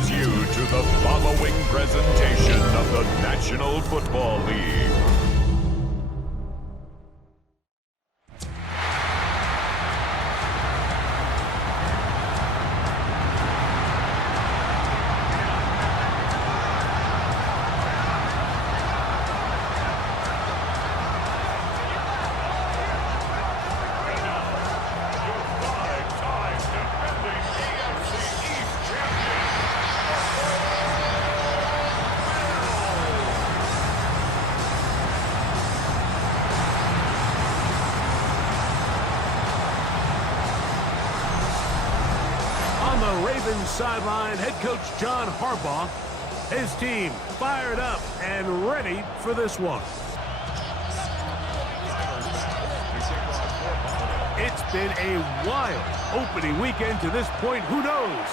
welcomes you to the following presentation of the National Football League. Ravens sideline, head coach John Harbaugh, his team fired up and ready for this one. It's been a wild opening weekend to this point. Who knows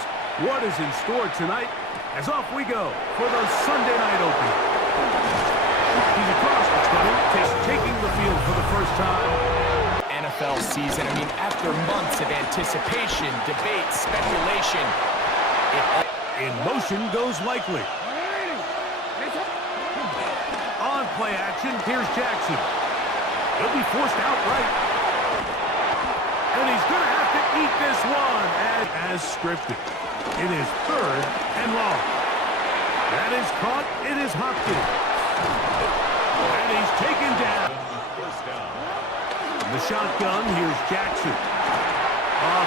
what is in store tonight? As off we go for the Sunday night opening. He's across the 20, taking the field for the first time. NFL season. I mean, after months of anticipation, debate, speculation, in motion goes Likely. On play action, here's Jackson. He'll be forced outright. And he's going to have to eat this one as scripted. It is 3rd and long. That is caught. It is Hopkins. And he's taken down. The shotgun, here's Jackson.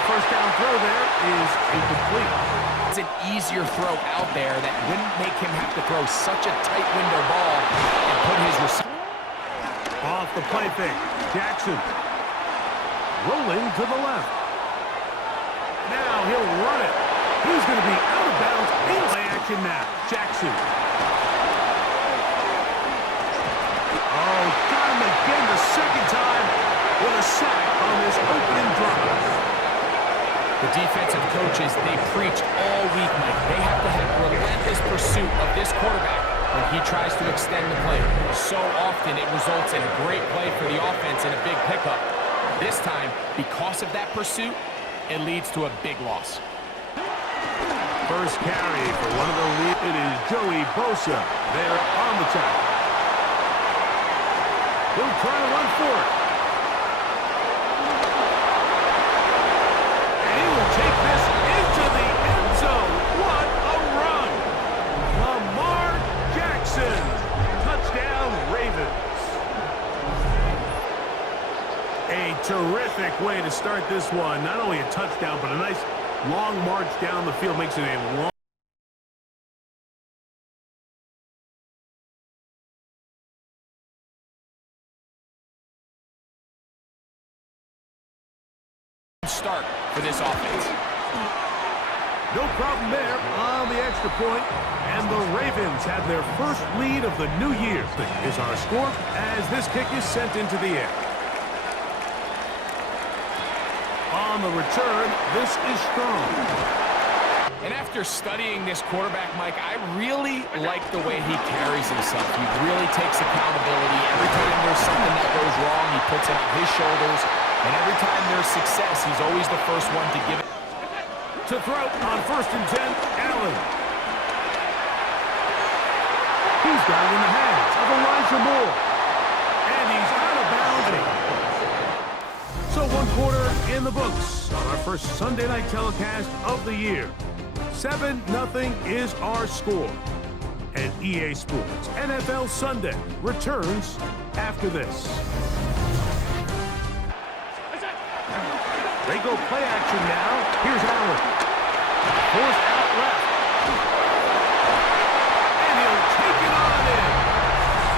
First down throw there is incomplete. It's an easier throw out there that wouldn't make him have to throw such a tight window ball and put his receiver. Off the play fake, Jackson. Rolling to the left. Now he'll run it. He's going to be out of bounds. In play action now, Jackson. Oh, got him again the second time. With a sack on this opening drive. The defensive coaches, they preach all week, Mike. They have to have relentless pursuit of this quarterback when he tries to extend the play. So often it results in a great play for the offense and a big pickup. This time, because of that pursuit, it leads to a big loss. First carry for one of the lead. It is Joey Bosa there on the tackle. He'll try to run for it. Take this into the end zone. What a run! Lamar Jackson. Touchdown, Ravens. A terrific way to start this one. Not only a touchdown, but a nice long march down the field. Makes it a long start for this offense. No problem there on the extra point, and the Ravens have their first lead of the new year. Is our score as this kick is sent into the air. On the return, this is strong. And after studying this quarterback, Mike, I really like the way he carries himself. He really takes accountability. Every time there's something that goes wrong, he puts it on his shoulders. And every time there's success, he's always the first one to give it. To throw on 1st and 10, Allen. He's down in the hands of Elijah Moore. And he's out of bounds. So 1 quarter in the books on our first Sunday night telecast of the year. 7-0 is our score. And EA Sports NFL Sunday returns after this. They go play action now. Here's Allen. Forced out left. And he'll take it on in.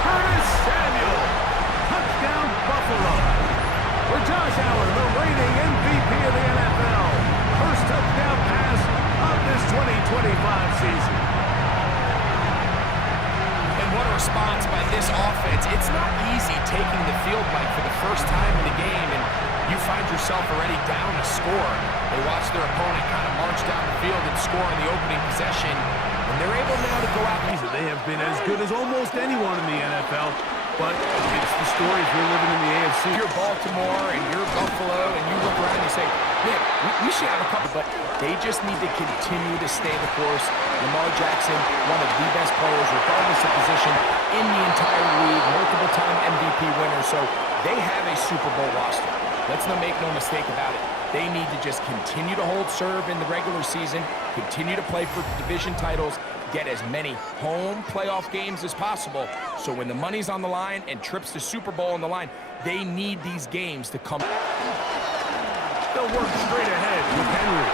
Curtis Samuel. Touchdown, Buffalo. For Josh Allen, the reigning MVP of the NFL. First touchdown pass of this 2025 season. And what a response by this offense. It's not easy taking the field, Mike, for the first time in the game, and you find yourself already down a score. They watch their opponent kind of march down the field and score in the opening possession, and they're able now to go out. They have been as good as almost anyone in the NFL, but it's the story if you're living in the AFC. You're Baltimore and you're Buffalo, and you look around and you say, man, we should have a couple, but they just need to continue to stay the course. Lamar Jackson, one of the best players, regardless of position, in the entire league, multiple-time MVP winner, so they have a Super Bowl roster. Let's not make no mistake about it. They need to just continue to hold serve in the regular season, continue to play for division titles, get as many home playoff games as possible, so when the money's on the line and trips to Super Bowl on the line, they need these games to come. They'll work straight ahead with Henry.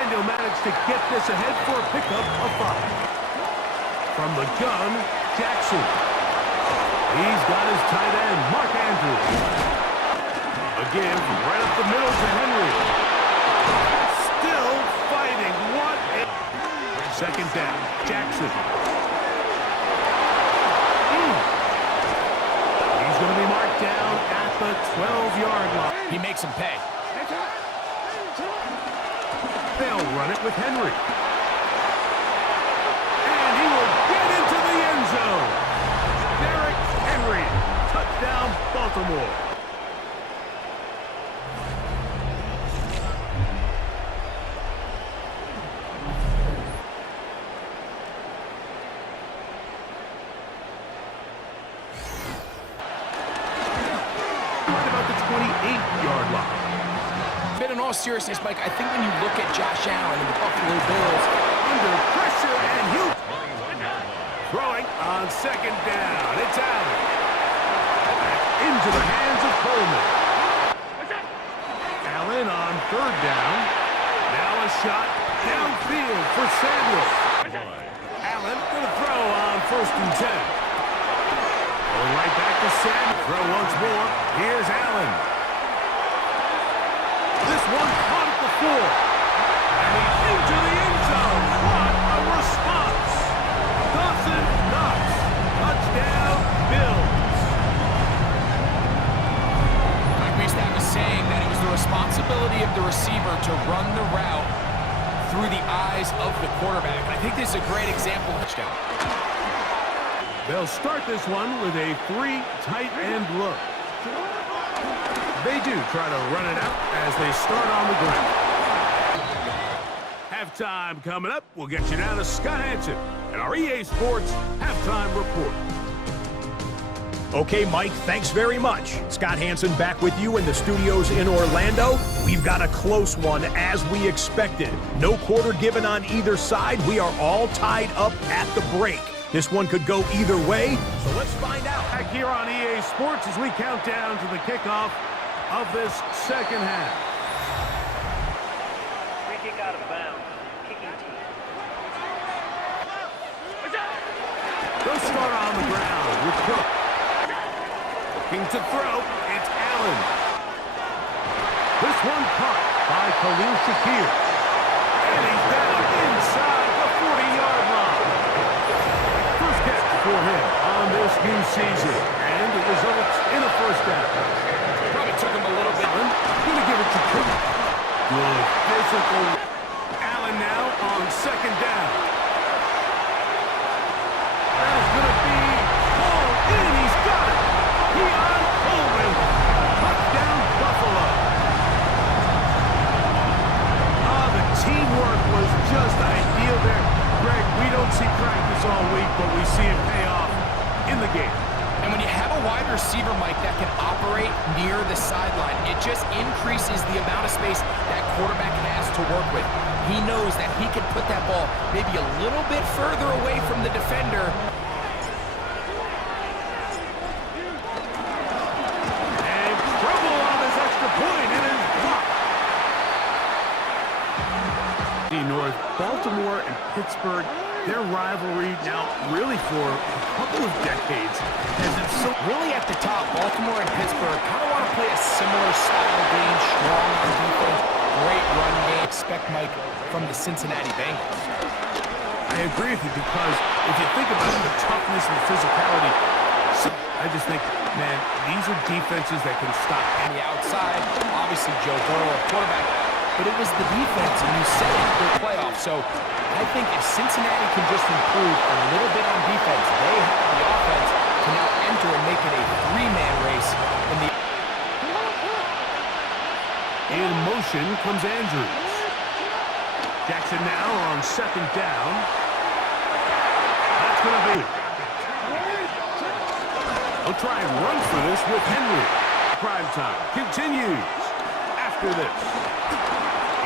And he'll manage to get this ahead for a pickup of 5. From the gun, Jackson. He's got his tight end, Mark Andrews. A give right up the middle to Henry. Still fighting. What a... Second down, Jackson. He's going to be marked down at the 12-yard line. He makes him pay. They'll run it with Henry. And he will get into the end zone. Derrick Henry. Touchdown, Baltimore. In all seriousness, Mike, I think when you look at Josh Allen and the Buffalo Bills under pressure, and Hugh throwing on second down. It's out. Into the hands of Coleman. Allen on third down. Now a shot downfield for Samuel. Allen going to throw on 1st and 10. Going right back to Samuel. Throw once more. Here's Allen. This one caught at the 4. And he's into the end zone. What a response. Dawson Knox. Touchdown, Bills. Like we used to have a saying that it was the responsibility of the receiver to run the route through the eyes of the quarterback. I think this is a great example of touchdown. They'll start this one with a 3 tight end look. They do try to run it out as they start on the ground. Halftime coming up. We'll get you now to Scott Hanson and our EA Sports Halftime Report. Okay, Mike, thanks very much. Scott Hanson back with you in the studios in Orlando. We've got a close one as we expected. No quarter given on either side. We are all tied up at the break. This one could go either way, so let's find out. Back here on EA Sports as we count down to the kickoff of this second half. Free kick out of bounds. Kicking team. They'll start on the ground with Cook. Looking to throw, it's Allen. This one caught by Khalil Shakir. And he's down inside the 40-yard line. First catch for him on this new season. And it results in a first down. Probably took him a little bit. Allen, gonna give it to Cook. Good physical. Allen now on second down. That is gonna be hauled in. He's got it. Keon Coleman. Touchdown, Buffalo. The teamwork was just ideal there. Greg, we don't see practice all week, but we see it pay off in the game. And when you have a wide receiver, Mike, that can operate near the sideline, it just increases the amount of space that quarterback has to work with. He knows that he can put that ball maybe a little bit further away from the defender. And trouble on this extra point. It is blocked. North, Baltimore and Pittsburgh, their rivalry now really for a couple of decades. As it's so really at the top, Baltimore and Pittsburgh kind of want to play a similar style game, strong on defense, great run game. Expect, Mike, from the Cincinnati Bengals. I agree with you because if you think about the toughness and physicality, I just think, man, these are defenses that can stop On the outside, obviously Joe Burrow, quarterback, but it was the defense, and you said it, their playoffs. So I think if Cincinnati can just improve a little bit on defense, they have the offense to now enter and make it a 3-man race in the... In motion comes Andrews. Jackson now on second down. That's going to be. They'll try and run for this with Henry. Prime time continues after this.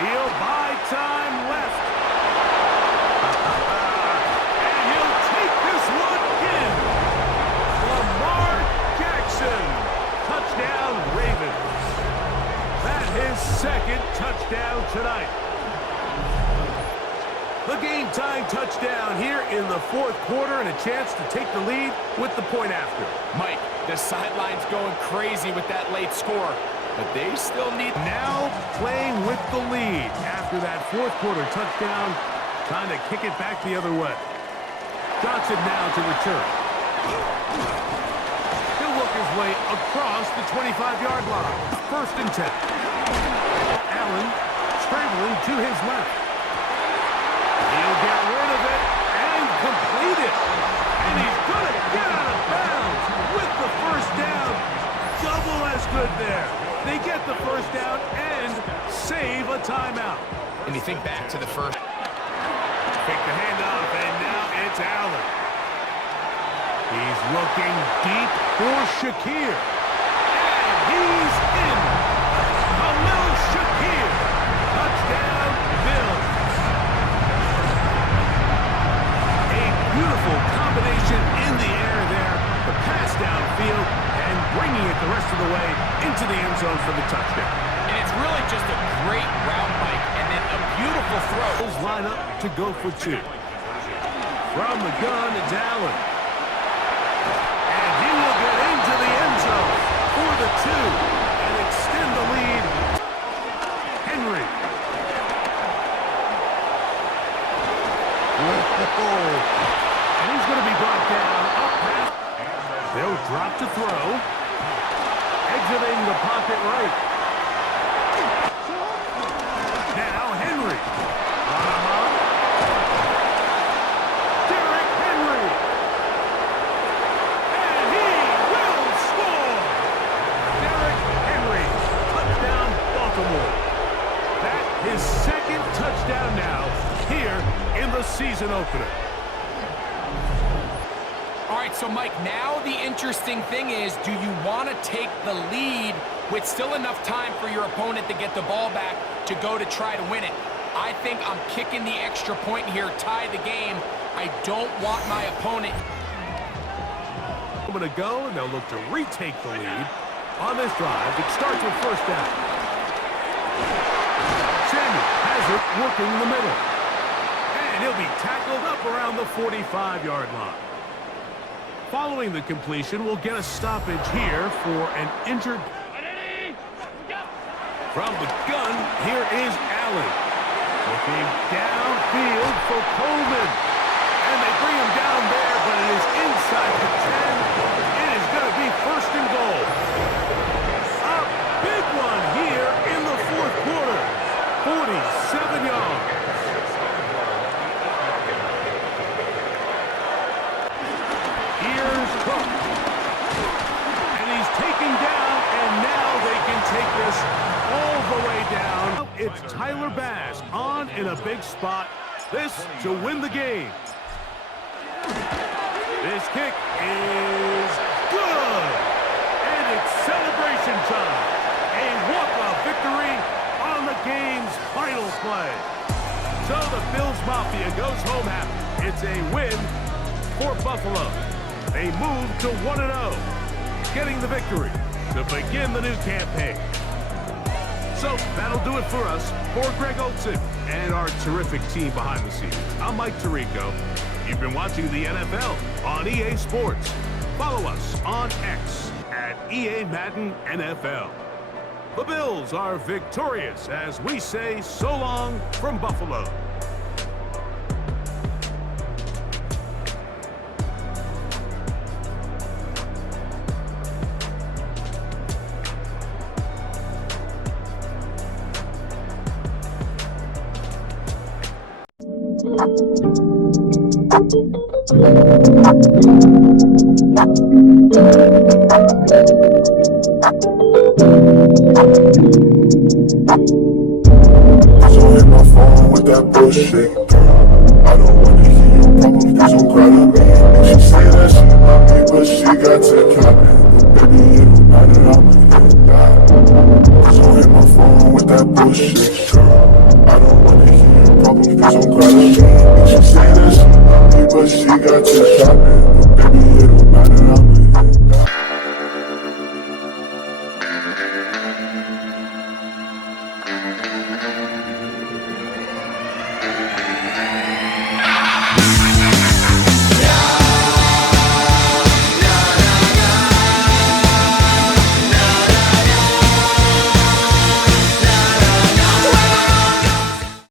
He'll buy time left. And he'll take this one in. Lamar Jackson. Touchdown Ravens. That's his second touchdown tonight. The game-tying touchdown here in the fourth quarter and a chance to take the lead with the point after. Mike, the sideline's going crazy with that late score, but they still need... Now playing with the lead after that fourth quarter touchdown, trying to kick it back the other way. Johnson now to return. He'll work his way across the 25-yard line. First and 10. Allen scrambling to his left. He'll get rid of it and complete it. And he's going to get out of bounds with the first down. Double as good there. They get the first down and save a timeout. And you think back to the first... Pick the handoff, and now it's Allen. He's looking deep for Shakir. And he's in. Khalil Shakir. Touchdown, Bills. A beautiful combination in the air there. The pass downfield and bringing it the rest of the way into the end zone for the touchdown. And it's really just a great route, Mike, and then a beautiful throw. Bills line up to go for two. From the gun, it's Allen. And he will get into the end zone for the two and extend the lead. Henry. And he's going to be brought down up past. They'll drop to throw. Exiting the pocket right. Now Henry. Derrick Henry. And he will score. Derrick Henry. Touchdown, Baltimore. That his second touchdown now here in the season opener. All right, so Mike, now the interesting thing is, do you want to take the lead with still enough time for your opponent to get the ball back to go to try to win it? I think I'm kicking the extra point here, tie the game. I don't want my opponent. I'm going to go, and they'll look to retake the lead on this drive. It starts with first down. Samuel has it working in the middle. And he'll be tackled up around the 45-yard line. Following the completion, we'll get a stoppage here for an injured. From the gun, here is Allen. Looking downfield for Coleman. And they bring him down there, but it is inside the 10. It is going to be first and goal. A big one here in the fourth quarter. 47 yards. Here's Cook. And he's taken down, and now they can take this all the way down. It's Tyler Bass on in a big spot. This to win the game. This kick is good. And it's celebration time. A walk-off victory on the game's final play. So the Bills Mafia goes home happy. It's a win for Buffalo. They move to 1-0, getting the victory to begin the new campaign. So that'll do it for us. For Greg Olson and our terrific team behind the scenes, I'm Mike Tirico. You've been watching the NFL on EA Sports. Follow us on X at EA Madden NFL. The Bills are victorious as we say so long from Buffalo. Thank you. So hit my phone with that bullshit. I don't wanna hear your problems, please don't cry to me. And she say that she love me, but she got to the cabin. But baby, it don't matter, I'ma hit that. So hit my phone with that bullshit. I don't wanna hear your problems, please don't cry to me. And she say that she love me, but she got to the cabin. But baby,